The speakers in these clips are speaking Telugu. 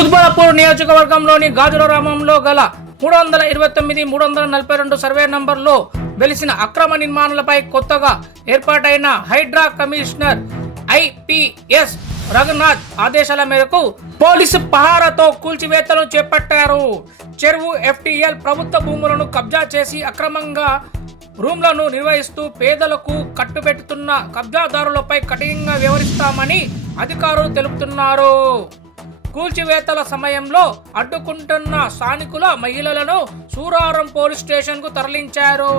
కుత్బుల్లాపూర్ నియోజకవర్గంలోని గాజుల గ్రామంలో గల 329, 342 సర్వే నంబర్లో వెలిసిన అక్రమ నిర్మాణాలపై కొత్తగా ఏర్పాటైన హైడ్రా కమిషనర్ ఐపీఎస్ రఘునాథ్ ఆదేశాల మేరకు పోలీసు పహారాతో కూల్చివేతలు చేపట్టారు. చెరువు ఎఫ్టీఎల్ ప్రభుత్వ భూములను కబ్జా చేసి అక్రమంగా రూమ్లను నిర్వహిస్తూ పేదలకు కట్టుబెట్టుతున్న కబ్జాదారులపై కఠినంగా వ్యవహరిస్తామని అధికారులు తెలుపుతున్నారు. కూల్చివేతల సమయంలో అడ్డుకుంటున్న స్థానికుల మహిళలను సూరారం పోలీస్ స్టేషన్ కు తరలించారు.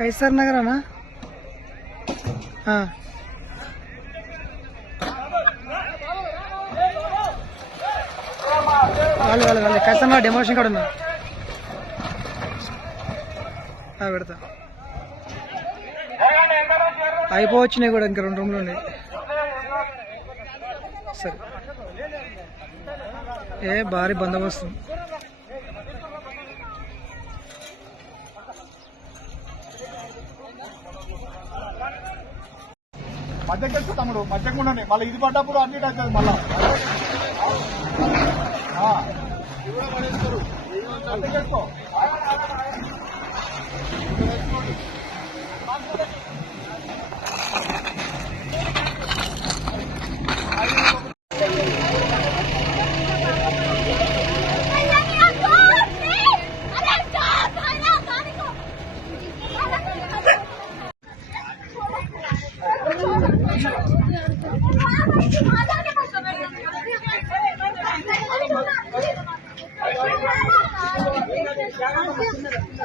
कैसर नगर है ना? हाँ वाले वाले वाले कैसर ना डेमोशन का ना हाँ बेटा అయిపోవచ్చినాయి కూడా ఇంకా 2 రూమ్లు ఉన్నాయి. సరే ఏ భారీ బందోబస్తు. మధ్యకెళ్తూ తమ్ముడు మధ్యకు ఉండండి. మళ్ళీ ఇది పడ్డప్పుడు అన్నిటి అవుతుంది. మళ్ళా మధ్యకెళ్తూ Gracias.